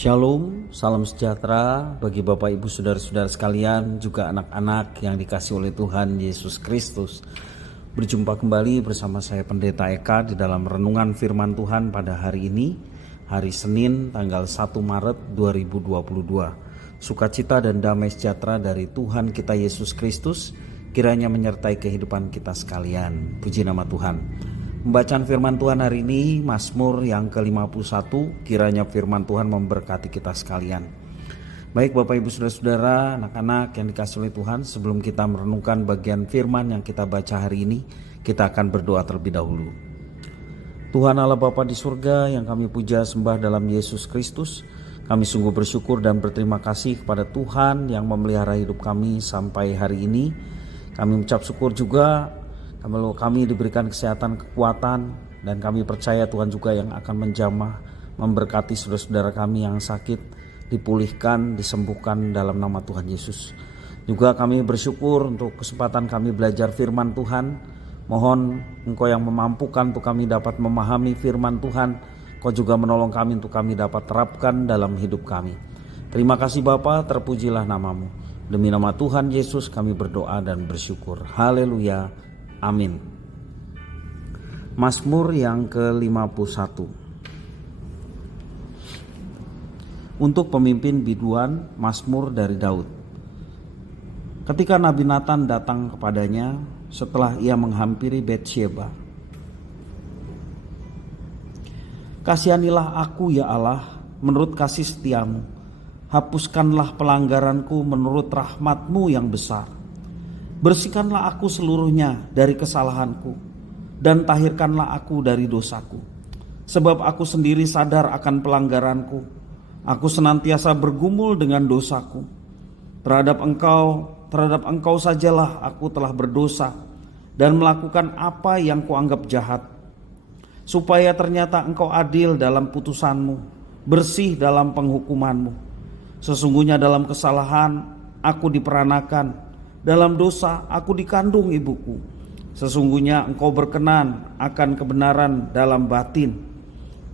Shalom, salam sejahtera bagi Bapak Ibu Saudara-saudara sekalian, juga anak-anak yang dikasihi oleh Tuhan Yesus Kristus. Berjumpa kembali bersama saya Pendeta Eka di dalam renungan firman Tuhan pada hari ini, hari Senin tanggal 1 Maret 2022. Sukacita dan damai sejahtera dari Tuhan kita Yesus Kristus kiranya menyertai kehidupan kita sekalian. Puji nama Tuhan. Pembacaan firman Tuhan hari ini Mazmur yang ke-51, kiranya firman Tuhan memberkati kita sekalian. Baik Bapak Ibu Saudara-saudara, anak-anak yang dikasihi oleh Tuhan, sebelum kita merenungkan bagian firman yang kita baca hari ini, kita akan berdoa terlebih dahulu. Tuhan Allah Bapa di surga yang kami puja sembah dalam Yesus Kristus, kami sungguh bersyukur dan berterima kasih kepada Tuhan yang memelihara hidup kami sampai hari ini. Kami mengucap syukur juga kalau kami diberikan kesehatan, kekuatan, dan kami percaya Tuhan juga yang akan menjamah, memberkati saudara-saudara kami yang sakit, dipulihkan, disembuhkan dalam nama Tuhan Yesus. Juga kami bersyukur untuk kesempatan kami belajar firman Tuhan. Mohon Engkau yang memampukan untuk kami dapat memahami firman Tuhan. Engkau juga menolong kami untuk kami dapat terapkan dalam hidup kami. Terima kasih Bapa, terpujilah namamu. Demi nama Tuhan Yesus kami berdoa dan bersyukur. Haleluya. Amin. Mazmur yang ke-51. Untuk pemimpin biduan, Mazmur dari Daud. Ketika Nabi Nathan datang kepadanya setelah ia menghampiri Betsyeba. Kasihanilah aku ya Allah menurut kasih setiamu. Hapuskanlah pelanggaranku menurut rahmatmu yang besar. Bersihkanlah aku seluruhnya dari kesalahanku, dan tahirkanlah aku dari dosaku. Sebab aku sendiri sadar akan pelanggaranku. Aku senantiasa bergumul dengan dosaku. Terhadap engkau sajalah aku telah berdosa, dan melakukan apa yang kuanggap jahat. Supaya ternyata engkau adil dalam putusanmu, bersih dalam penghukumanmu. Sesungguhnya dalam kesalahan aku diperanakan, dalam dosa aku dikandung ibuku. Sesungguhnya engkau berkenan akan kebenaran dalam batin,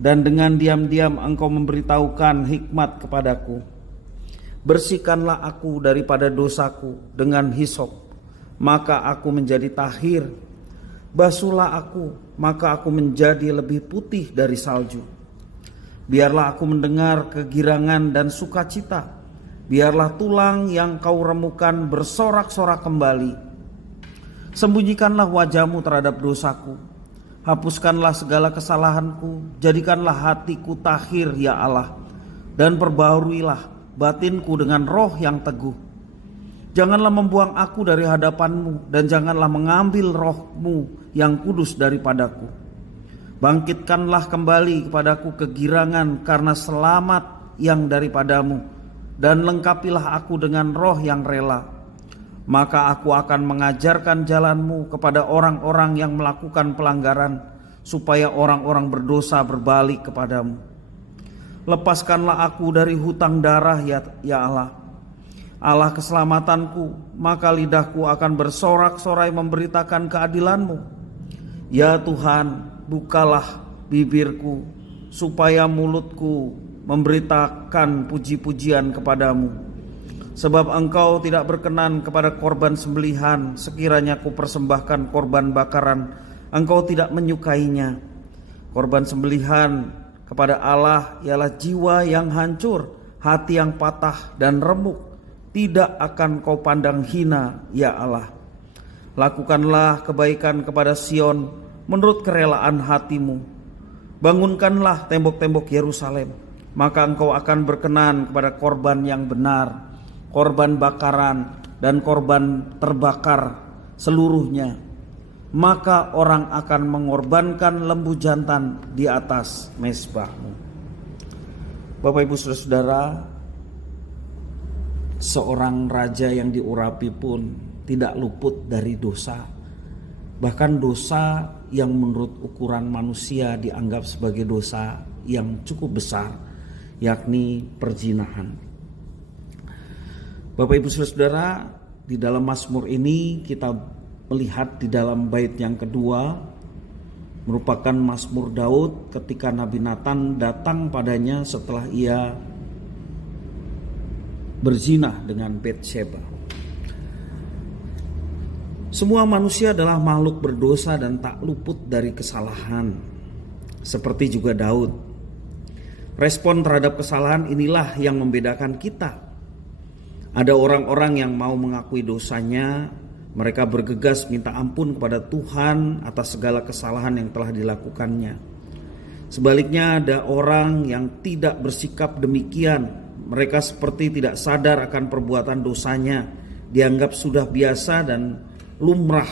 dan dengan diam-diam engkau memberitahukan hikmat kepadaku. Bersihkanlah aku daripada dosaku dengan hisop, maka aku menjadi tahir. Basuhlah aku, maka aku menjadi lebih putih dari salju. Biarlah aku mendengar kegirangan dan sukacita. Biarlah tulang yang kau remukan bersorak-sorak kembali. Sembunyikanlah wajahmu terhadap dosaku. Hapuskanlah segala kesalahanku. Jadikanlah hatiku tahir ya Allah. Dan perbaharuilah batinku dengan roh yang teguh. Janganlah membuang aku dari hadapanmu, dan janganlah mengambil rohmu yang kudus daripadaku. Bangkitkanlah kembali kepadaku kegirangan karena selamat yang daripadamu, dan lengkapilah aku dengan roh yang rela. Maka aku akan mengajarkan jalanmu kepada orang-orang yang melakukan pelanggaran, supaya orang-orang berdosa berbalik kepadamu. Lepaskanlah aku dari hutang darah ya Allah, Allah keselamatanku, maka lidahku akan bersorak-sorai memberitakan keadilanmu. Ya Tuhan, bukalah bibirku, supaya mulutku memberitakan puji-pujian kepadamu. Sebab engkau tidak berkenan kepada korban sembelihan, sekiranya ku persembahkan korban bakaran, engkau tidak menyukainya. Korban sembelihan kepada Allah ialah jiwa yang hancur, hati yang patah dan remuk, tidak akan kau pandang hina ya Allah. Lakukanlah kebaikan kepada Sion menurut kerelaan hatimu. Bangunkanlah tembok-tembok Yerusalem. Maka engkau akan berkenan kepada korban yang benar, korban bakaran dan korban terbakar seluruhnya. Maka orang akan mengorbankan lembu jantan di atas mezbahmu. Bapak Ibu Saudara-saudara, seorang raja yang diurapi pun tidak luput dari dosa. Bahkan dosa yang menurut ukuran manusia dianggap sebagai dosa yang cukup besar, yakni perzinahan. Bapak Ibu Saudara, di dalam Mazmur ini kita melihat di dalam bait yang kedua merupakan Mazmur Daud ketika Nabi Nathan datang padanya setelah ia berzinah dengan Batsheba. Semua manusia adalah makhluk berdosa dan tak luput dari kesalahan, seperti juga Daud. Respon terhadap kesalahan inilah yang membedakan kita. Ada orang-orang yang mau mengakui dosanya, mereka bergegas minta ampun kepada Tuhan atas segala kesalahan yang telah dilakukannya. Sebaliknya ada orang yang tidak bersikap demikian. Mereka seperti tidak sadar akan perbuatan dosanya, dianggap sudah biasa dan lumrah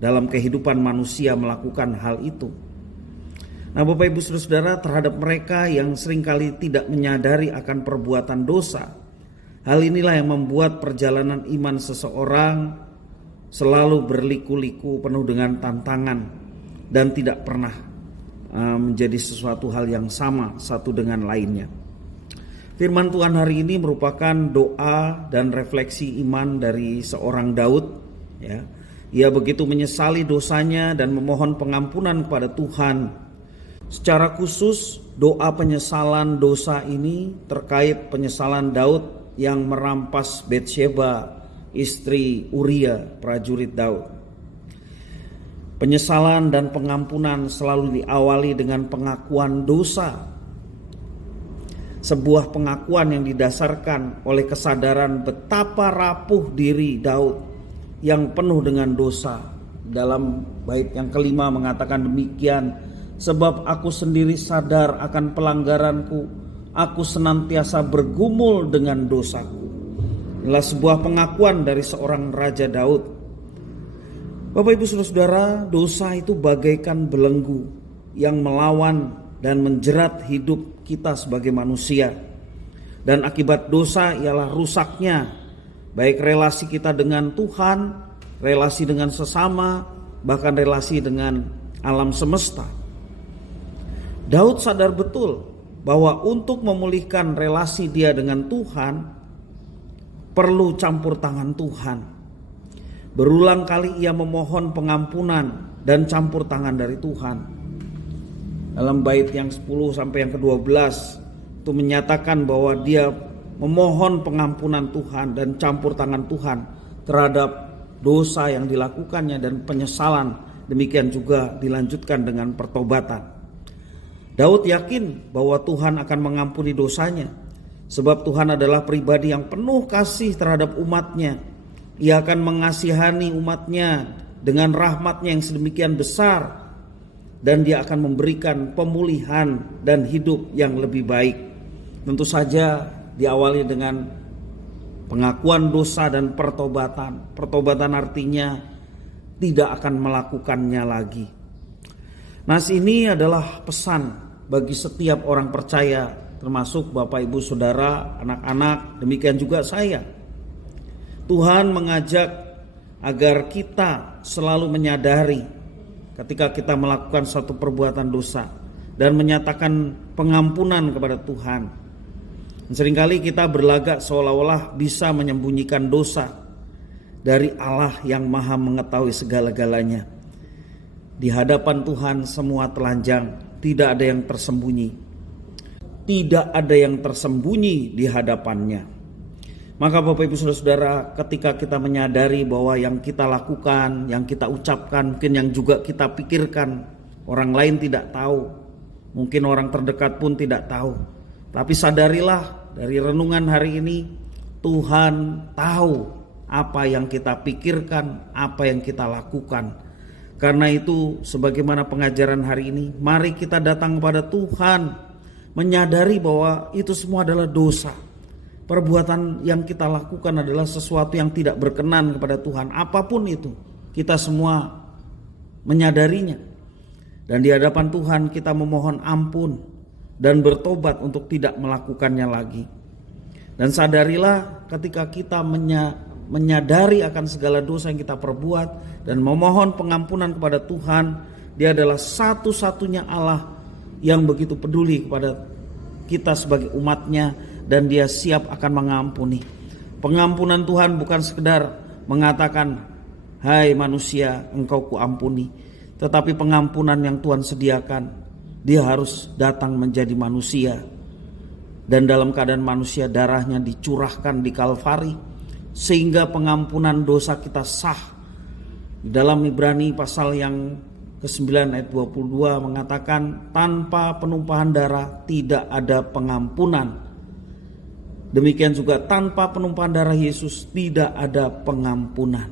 dalam kehidupan manusia melakukan hal itu. Nah, Bapak Ibu Saudara, terhadap mereka yang seringkali tidak menyadari akan perbuatan dosa, hal inilah yang membuat perjalanan iman seseorang selalu berliku-liku penuh dengan tantangan dan tidak pernah menjadi sesuatu hal yang sama satu dengan lainnya. Firman Tuhan hari ini merupakan doa dan refleksi iman dari seorang Daud. Ya, ia begitu menyesali dosanya dan memohon pengampunan kepada Tuhan. Secara khusus doa penyesalan dosa ini terkait penyesalan Daud yang merampas Batsheba, istri Uria, prajurit Daud. Penyesalan dan pengampunan selalu diawali dengan pengakuan dosa. Sebuah pengakuan yang didasarkan oleh kesadaran betapa rapuh diri Daud yang penuh dengan dosa. Dalam bait yang kelima mengatakan demikian, sebab aku sendiri sadar akan pelanggaranku, aku senantiasa bergumul dengan dosaku. Inilah sebuah pengakuan dari seorang Raja Daud. Bapak Ibu Saudara, dosa itu bagaikan belenggu yang melawan dan menjerat hidup kita sebagai manusia. Dan akibat dosa ialah rusaknya baik relasi kita dengan Tuhan, relasi dengan sesama, bahkan relasi dengan alam semesta. Daud sadar betul bahwa untuk memulihkan relasi dia dengan Tuhan perlu campur tangan Tuhan. Berulang kali ia memohon pengampunan dan campur tangan dari Tuhan. Dalam bait yang 10 sampai yang ke-12 itu menyatakan bahwa dia memohon pengampunan Tuhan dan campur tangan Tuhan terhadap dosa yang dilakukannya dan penyesalan. Demikian juga dilanjutkan dengan pertobatan. Daud yakin bahwa Tuhan akan mengampuni dosanya, sebab Tuhan adalah pribadi yang penuh kasih terhadap umatnya. Ia akan mengasihani umatnya dengan rahmatnya yang sedemikian besar, dan dia akan memberikan pemulihan dan hidup yang lebih baik. Tentu saja diawali dengan pengakuan dosa dan pertobatan. Pertobatan artinya tidak akan melakukannya lagi. Nah, ini adalah pesan bagi setiap orang percaya, termasuk Bapak Ibu Saudara, anak-anak, demikian juga saya. Tuhan mengajak agar kita selalu menyadari ketika kita melakukan suatu perbuatan dosa dan menyatakan pengampunan kepada Tuhan. Dan seringkali kita berlagak seolah-olah bisa menyembunyikan dosa dari Allah yang Maha mengetahui segala-galanya. Di hadapan Tuhan semua telanjang, tidak ada yang tersembunyi. Tidak ada yang tersembunyi di hadapannya. Maka Bapak Ibu Saudara, ketika kita menyadari bahwa yang kita lakukan, yang kita ucapkan, mungkin yang juga kita pikirkan, orang lain tidak tahu, mungkin orang terdekat pun tidak tahu. Tapi sadarilah dari renungan hari ini, Tuhan tahu apa yang kita pikirkan, apa yang kita lakukan. Karena itu, sebagaimana pengajaran hari ini, mari kita datang kepada Tuhan, menyadari bahwa itu semua adalah dosa. Perbuatan yang kita lakukan adalah sesuatu yang tidak berkenan kepada Tuhan. Apapun itu, kita semua menyadarinya. Dan di hadapan Tuhan kita memohon ampun dan bertobat untuk tidak melakukannya lagi. Dan sadarilah ketika kita menyadari akan segala dosa yang kita perbuat dan memohon pengampunan kepada Tuhan, Dia adalah satu-satunya Allah yang begitu peduli kepada kita sebagai umatnya, dan Dia siap akan mengampuni. Pengampunan Tuhan bukan sekedar mengatakan, hai manusia, engkau kuampuni, tetapi pengampunan yang Tuhan sediakan, Dia harus datang menjadi manusia. dan dalam keadaan manusia darahnya dicurahkan di Kalvari sehingga pengampunan dosa kita sah. Di dalam Ibrani pasal yang ke-9 ayat 22 mengatakan tanpa penumpahan darah tidak ada pengampunan. Demikian juga tanpa penumpahan darah Yesus tidak ada pengampunan.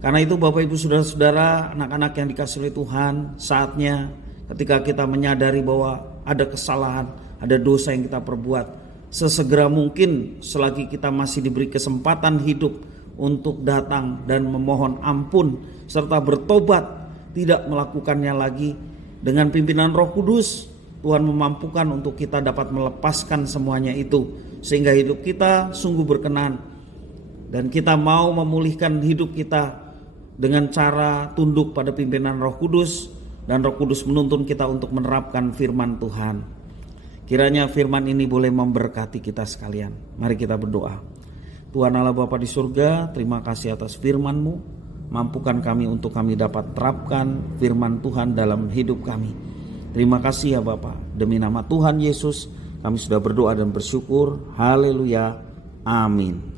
Karena itu Bapak Ibu Saudara-saudara, anak-anak yang dikasihi oleh Tuhan, saatnya ketika kita menyadari bahwa ada kesalahan, ada dosa yang kita perbuat, sesegera mungkin selagi kita masih diberi kesempatan hidup untuk datang dan memohon ampun serta bertobat, tidak melakukannya lagi. Dengan pimpinan Roh Kudus, Tuhan memampukan untuk kita dapat melepaskan semuanya itu, sehingga hidup kita sungguh berkenan. Dan kita mau memulihkan hidup kita dengan cara tunduk pada pimpinan Roh Kudus, dan Roh Kudus menuntun kita untuk menerapkan firman Tuhan. Kiranya firman ini boleh memberkati kita sekalian. Mari kita berdoa. Tuhan Allah Bapa di surga, terima kasih atas firman-Mu. Mampukan kami untuk kami dapat terapkan firman Tuhan dalam hidup kami. Terima kasih ya Bapa. Demi nama Tuhan Yesus kami sudah berdoa dan bersyukur. Haleluya. Amin.